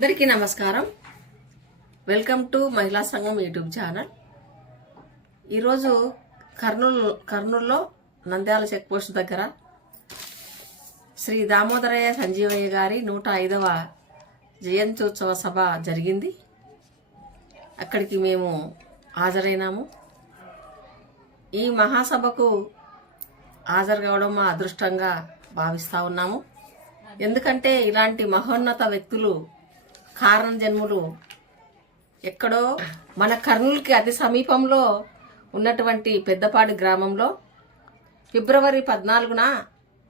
అందరికీ నమస్కారం. Welcome to మహిళా సంఘం యూట్యూబ్ ఛానల్. ఈరోజు కర్నూలులో నంద్యాల చెక్ పోస్ట్ దగ్గర శ్రీ దామోదరయ్య సంజీవయ్య గారి 105వ జయంత్యోత్సవ సభ జరిగింది. అక్కడికి మేము హాజరైనాము. ఈ మహాసభకు హాజరు కావడం మా అదృష్టంగా భావిస్తూ ఉన్నాము. ఎందుకంటే ఇలాంటి మహోన్నత వ్యక్తులు కారణ జన్ములు ఎక్కడో మన కర్నూలుకి అతి సమీపంలో ఉన్నటువంటి పెద్దపాడు గ్రామంలో ఫిబ్రవరి 14న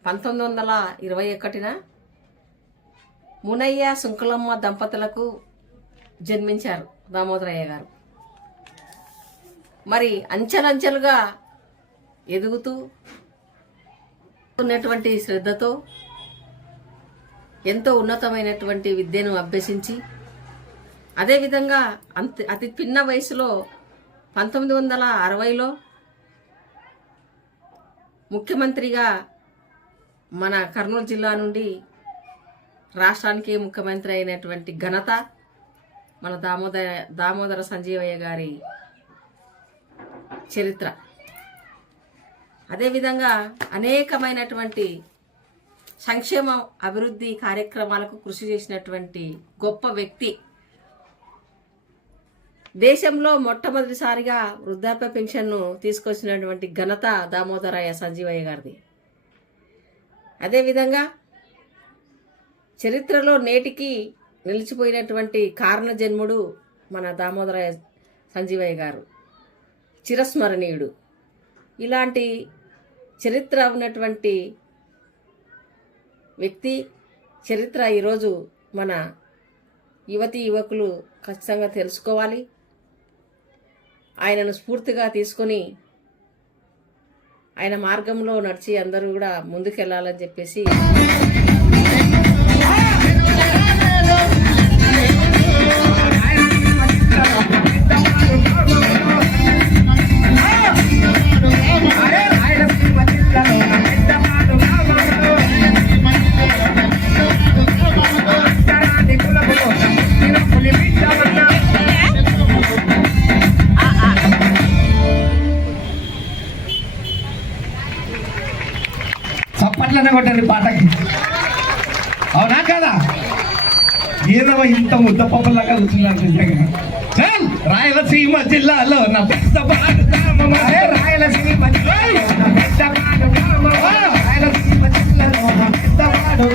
1921 మునయ్య సుంకులమ్మ దంపతులకు జన్మించారు దామోదరయ్య గారు. మరి అంచెలంచెలుగా ఎదుగుతూ ఉన్నటువంటి శ్రద్ధతో ఎంతో ఉన్నతమైనటువంటి విద్యను అభ్యసించి అదేవిధంగా అతి పిన్న వయసులో 1960లో ముఖ్యమంత్రిగా మన కర్నూలు జిల్లా నుండి రాష్ట్రానికి ముఖ్యమంత్రి అయినటువంటి ఘనత మన దామోదర సంజీవయ్య గారి చరిత్ర. అదేవిధంగా అనేకమైనటువంటి సంక్షేమ అభివృద్ధి కార్యక్రమాలకు కృషి చేసినటువంటి గొప్ప వ్యక్తి. దేశంలో మొట్టమొదటిసారిగా వృద్ధాప్య పెన్షన్ను తీసుకొచ్చినటువంటి ఘనత దామోదరయ్య సంజీవయ్య గారిది. అదేవిధంగా చరిత్రలో నేటికి నిలిచిపోయినటువంటి కారణ జన్ముడు మన దామోదరయ్య సంజీవయ్య గారు, చిరస్మరణీయుడు. ఇలాంటి చరిత్ర ఉన్నటువంటి వ్యక్తి చరిత్ర ఈరోజు మన యువతీ యువకులు ఖచ్చితంగా తెలుసుకోవాలి. ఆయనను స్ఫూర్తిగా తీసుకొని ఆయన మార్గంలో నడిచి అందరూ కూడా ముందుకెళ్లాలని చెప్పేసి చప్పట్లనే కొట్టండి పాటకి, అవునా కదా? ఏదో ఇంత ముద్ద పప్పులాగా కూర్చున్నారు నిజంగా. రాయలసీమ జిల్లాలో నా పెద్ద రాయలసీమ జిల్లాలో